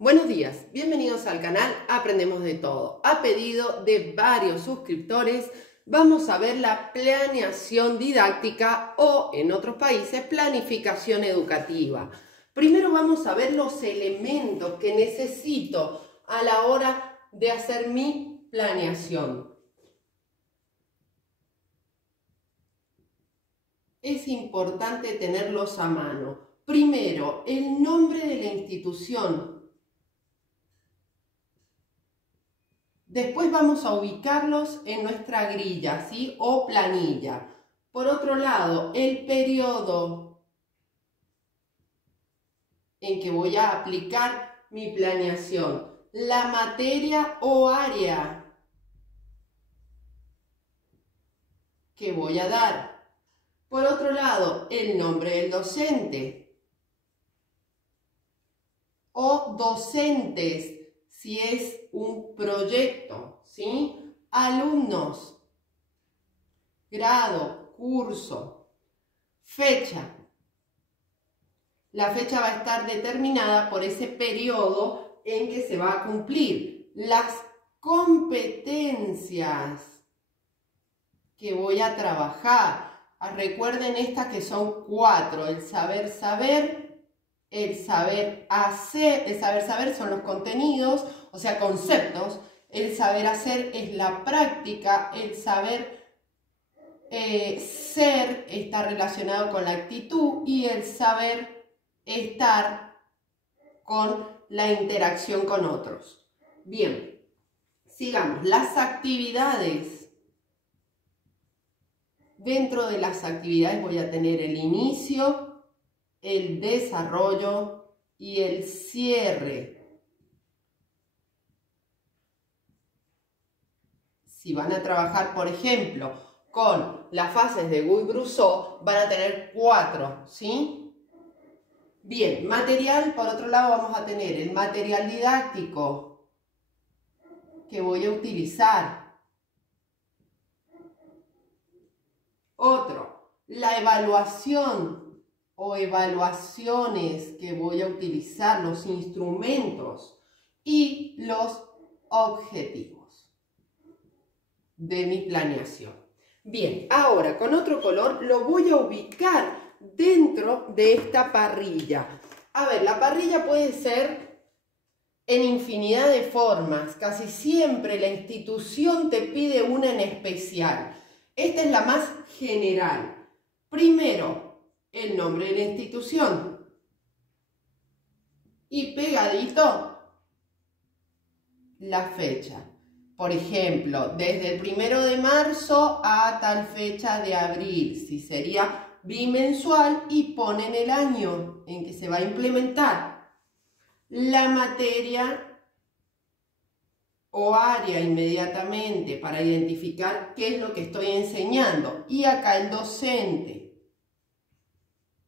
Buenos días, bienvenidos al canal Aprendemos de Todo. A pedido de varios suscriptores, vamos a ver la planeación didáctica o, en otros países, planificación educativa. Primero vamos a ver los elementos que necesito a la hora de hacer mi planeación. Es importante tenerlos a mano. Primero, el nombre de la institución. Después vamos a ubicarlos en nuestra grilla, ¿sí? O planilla. Por otro lado, el periodo en que voy a aplicar mi planeación. La materia o área que voy a dar. Por otro lado, el nombre del docente o docentes, si es un proyecto, ¿sí? Alumnos, grado, curso, fecha. La fecha va a estar determinada por ese periodo en que se va a cumplir. Las competencias que voy a trabajar. Recuerden estas que son 4. El saber saber, el saber hacer. El saber saber son los contenidos, o sea, conceptos. El saber hacer es la práctica. El saber ser está relacionado con la actitud y el saber estar con la interacción con otros. Bien, sigamos. Las actividades. Dentro de las actividades voy a tener el inicio, el desarrollo y el cierre. Si van a trabajar, por ejemplo, con las fases de Guy-Brusseau, van a tener 4, ¿sí? Bien, material, por otro lado vamos a tener el material didáctico que voy a utilizar. Otro, la evaluación o evaluaciones que voy a utilizar, los instrumentos y los objetivos de mi planeación. Bien, ahora con otro color lo voy a ubicar dentro de esta parrilla. A ver, la parrilla puede ser en infinidad de formas. Casi siempre la institución te pide una en especial. Esta es la más general. Primero, el nombre de la institución. Y pegadito, la fecha. Por ejemplo, desde el 1 de marzo a tal fecha de abril. Si sería bimensual y ponen el año en que se va a implementar. La materia o área inmediatamente para identificar qué es lo que estoy enseñando. Y acá el docente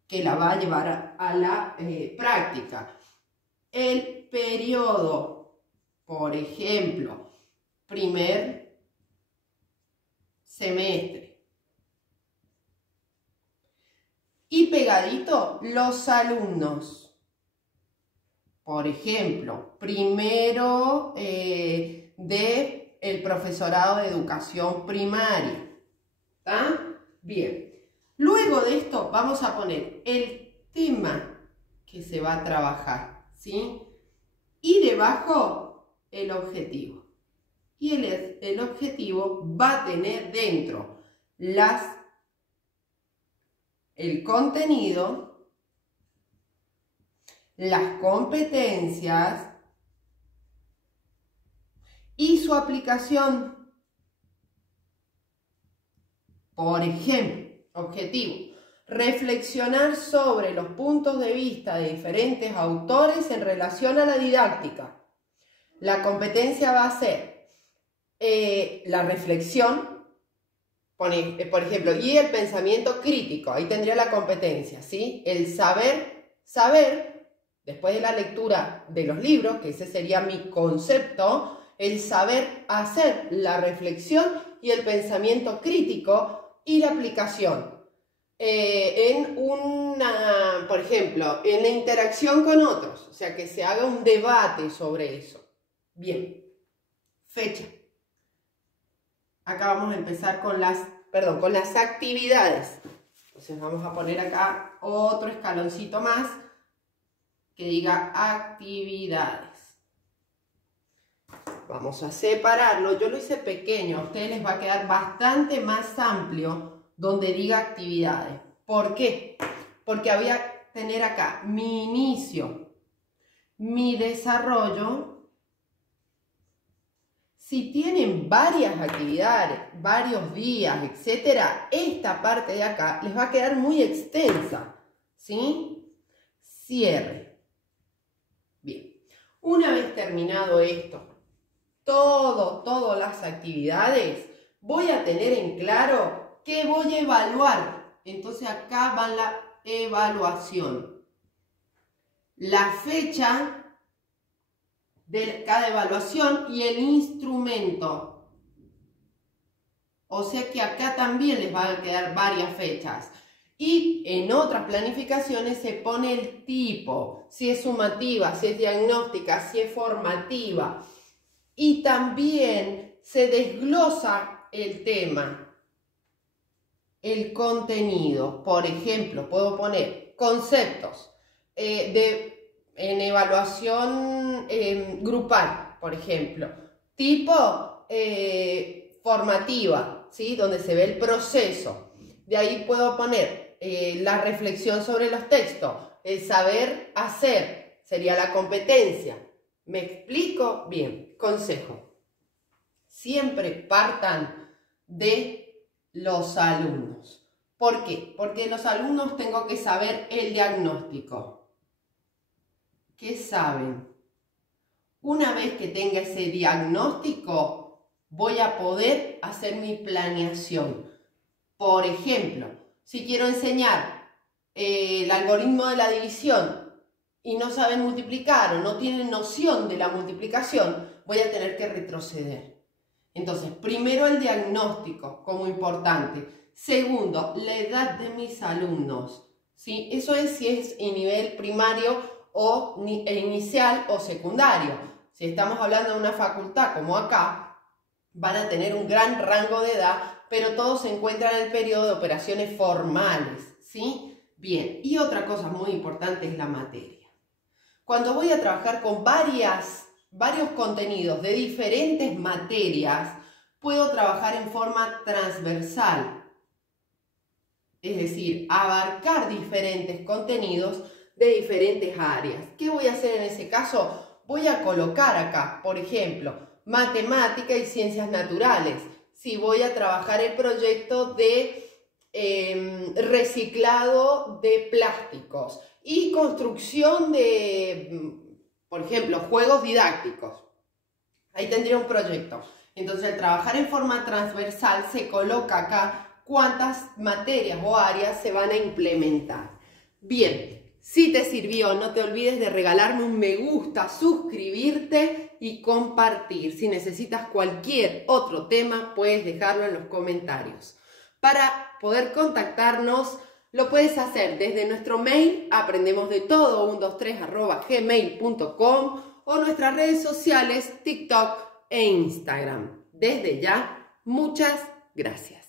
que la va a llevar a la práctica. El periodo, por ejemplo, primer semestre. Y pegadito, los alumnos. Por ejemplo, primero del profesorado de educación primaria. ¿Está? Bien. Luego de esto vamos a poner el tema que se va a trabajar, ¿sí? Y debajo el objetivo. Y el objetivo va a tener dentro el contenido, las competencias y su aplicación. Por ejemplo, objetivo, reflexionar sobre los puntos de vista de diferentes autores en relación a la didáctica. La competencia va a ser la reflexión, por ejemplo, y el pensamiento crítico. Ahí tendría la competencia, ¿sí? El saber. Después de la lectura de los libros, que ese sería mi concepto, el saber hacer, la reflexión y el pensamiento crítico y la aplicación. por ejemplo, en la interacción con otros, o sea, que se haga un debate sobre eso. Bien, fecha. Acá vamos a empezar con las actividades. Entonces vamos a poner acá otro escaloncito más que diga actividades. Vamos a separarlo. Yo lo hice pequeño, a ustedes les va a quedar bastante más amplio donde diga actividades. ¿Por qué? Porque voy a tener acá mi inicio, mi desarrollo. Si tienen varias actividades, varios días, etcétera, esta parte de acá les va a quedar muy extensa, ¿sí? Cierre. Bien, una vez terminado esto, todas las actividades, voy a tener en claro qué voy a evaluar. Entonces acá va la evaluación. La fecha de cada evaluación y el instrumento. O sea que acá también les van a quedar varias fechas. Y en otras planificaciones se pone el tipo, si es sumativa, si es diagnóstica, si es formativa. Y también se desglosa el tema, el contenido. Por ejemplo, puedo poner conceptos en evaluación grupal, por ejemplo. Tipo formativa, ¿sí? Donde se ve el proceso. De ahí puedo poner la reflexión sobre los textos, el saber hacer, sería la competencia. ¿Me explico? Bien, consejo. Siempre partan de los alumnos. ¿Por qué? Porque los alumnos tengo que saber el diagnóstico. ¿Qué saben? Una vez que tenga ese diagnóstico, voy a poder hacer mi planeación. Por ejemplo, si quiero enseñar el algoritmo de la división y no saben multiplicar o no tienen noción de la multiplicación, voy a tener que retroceder. Entonces, primero el diagnóstico como importante. Segundo, la edad de mis alumnos. ¿Sí? Eso es si es en nivel primario o inicial o secundario. Si estamos hablando de una facultad como acá, van a tener un gran rango de edad, pero todos se encuentran en el periodo de operaciones formales, ¿sí? Bien, y otra cosa muy importante es la materia. Cuando voy a trabajar con varios contenidos de diferentes materias, puedo trabajar en forma transversal, es decir, abarcar diferentes contenidos de diferentes áreas. ¿Qué voy a hacer en ese caso? Voy a colocar acá, por ejemplo, matemática y ciencias naturales. Si voy a trabajar el proyecto de reciclado de plásticos y construcción de, por ejemplo, juegos didácticos. Ahí tendría un proyecto. Entonces, al trabajar en forma transversal, se coloca acá cuántas materias o áreas se van a implementar. Bien, si te sirvió, no te olvides de regalarme un me gusta, suscribirte y compartir. Si necesitas cualquier otro tema, puedes dejarlo en los comentarios. Para poder contactarnos, lo puedes hacer desde nuestro mail, aprendemosdetodo123@gmail.com, o nuestras redes sociales, TikTok e Instagram. Desde ya, muchas gracias.